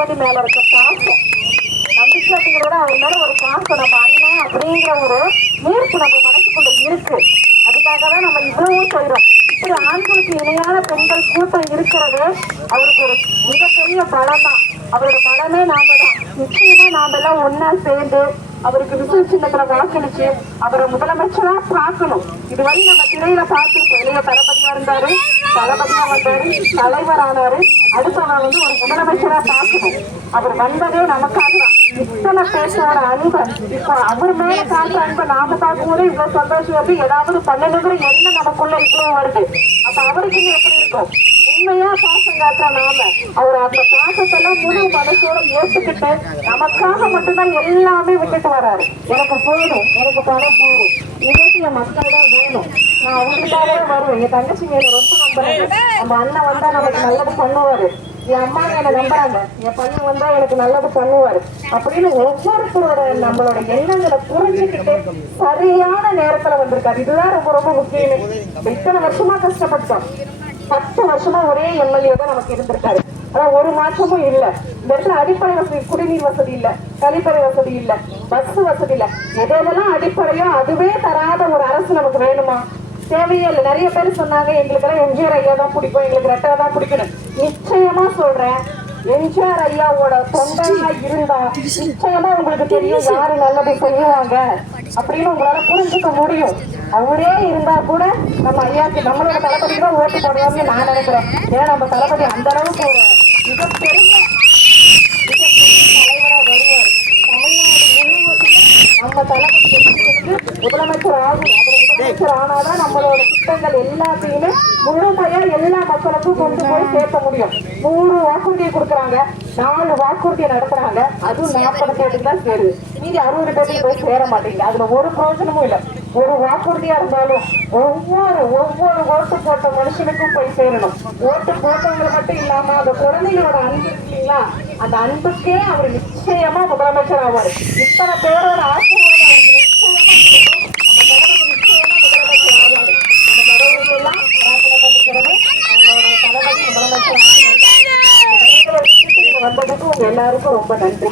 தளபதி மேல இருக்க பாசம் நம்பிக்கை அப்படிங்கிறத அவர் மேல ஒரு பாசம், நம்ம அண்ணன் அப்படிங்கிற ஒரு ஈர்ப்பு நம்ம மனசுக்குள்ள இருக்கு. அதுக்காகதான் நம்ம இவ்வளவும் செய்யறோம். இப்படி ஆண்களுக்கு இணையான பெண்கள் கூட்டம் இருக்கிறது அவருக்கு ஒரு மிகப்பெரிய பலம் தான். அவரோட பலமே நாம தான். நிச்சயமா நாம எல்லாம் ஒன்னா சேர்ந்து அவருக்கு விசில் சின்னத்துல வாக்களிச்சு அவரை முதலமைச்சரா பார்க்கணும். இதுவரை நம்ம திரையில பார்த்திருப்போம். இளைய தளபதியா இருந்தாரு, தளபதியா வந்தாரு, தலைவர் ஆனாரு. அடுத்து அவர் ஒரு முதலமைச்சரா பார்க்கணும். அவர் வந்ததே நமக்காக தான். இத்தனை பேசோட அன்பை இப்போ அவர் மேல காட்ட அன்பை நாம பார்க்கும்போது இவ்வளவு சந்தோஷம் வந்து ஏதாவது பண்ணணுங்கிற என்ன நமக்குள்ள இவ்வளவு வருது. அப்ப அவருக்கு எப்படி இருக்கும்? உண்மையா பாசம் காட்டுற நாம அவர் அந்த பாசத்தெல்லாம் முழு மனசோட ஏற்றுக்கிட்டு நமக்காக மட்டும்தான் எல்லாமே விட்டுட்டு வர்றாரு. எனக்கு போதும், எனக்கு பணம் போதும், இன்னைக்கு என் மக்கள் தான் வேணும், நான் அவங்களுக்காகவே வருவேன், என் தங்கச்சி மேல ரொம்ப நம்புறேன், நம்ம அண்ணன் வந்தா நமக்கு நல்லது பண்ணுவாரு, என் அம்மா என்ன நம்புறாங்க, என் பையன் வந்தா எனக்கு நல்லது பண்ணுவாரு அப்படின்னு ஒவ்வொருத்தரோட நம்மளோட எண்ணங்களை புரிஞ்சுக்கிட்டு சரியான நேரத்துல வந்திருக்காரு. இதுதான் ரொம்ப ரொம்ப முக்கியம். இத்தனை வருஷமா கஷ்டப்பட்டோம். 10 வருஷமா ஒரே எம்எல்ஏ தான் நமக்கு இருந்திருக்காரு. அதான் ஒரு மாற்றமும் இல்ல. இந்த இடத்துல அடிப்படை வசதி, குடிநீர் வசதி இல்ல, கழிப்பறை வசதி இல்ல, பஸ் வசதி இல்ல. எதெல்லாம் அடிப்படையோ அதுவே தராத ஒரு அரசு நமக்கு வேணுமா? தேவையே இல்லை. நிறைய பேர் சொன்னாங்க எங்களுக்கெல்லாம் எம்ஜிஆர் ஐயா தான் பிடிக்கும், எங்களுக்கு ரெட்டை தான் பிடிக்கணும். நிச்சயமா சொல்றேன், எம்ஜிஆர் ஐயாவோட தொண்டனா இருந்தா நிச்சயமா உங்களுக்கு தெரியும் யாரு நல்லது செய்வாங்க அப்படின்னு உங்களால புரிஞ்சுக்க முடியும். அவரே இருந்தா கூட நம்ம ஐயாக்கு நம்மளோட தளபதிக்கு தான் ஓட்டு போடுவாங்கன்னு நான் நினைக்கிறேன். ஏன்னா நம்ம தளபதி அந்த அளவுக்கு ஒரு மிகப்பெரிய தலைவரா வருவார். தமிழ்நாடு முழுவதும் நம்ம தளபதி முதலமைச்சர் ஆகும். முதலமைச்சர் ஆனாதான் நம்மளோட திட்டங்கள் எல்லாத்தையுமே முழுமையா எல்லா மக்களுக்கும் கொண்டு போய் சேர்க்க முடியும். 100 வாக்குறுதியை கொடுக்குறாங்க, 4 வாக்குறுதியை நடத்துறாங்க, அதுவும் 40 பேருக்கு தான் சேருது. மீதி 60 பேருக்கு போய் சேர மாட்டேங்குது. அதுல ஒரு பிரயோஜனமும் இல்லை. ஒரு வாக்குறுதியா இருந்தாலும் ஒவ்வொரு ஓட்டு போட்ட மனுஷனுக்கும் போய் சேரணும். ஓட்டு போட்டவங்களை மட்டும் இல்லாம அந்த குழந்தைகளோட அன்பு இல்லைங்களா, அந்த அன்புக்கே அவர் நிச்சயமா முதலமைச்சர் ஆவாரு. இத்தனை பேரோட ஆசீர்வாதம் அவருக்கு நிச்சயமா வந்ததுக்கு உங்க எல்லாருக்கும் ரொம்ப நன்றி.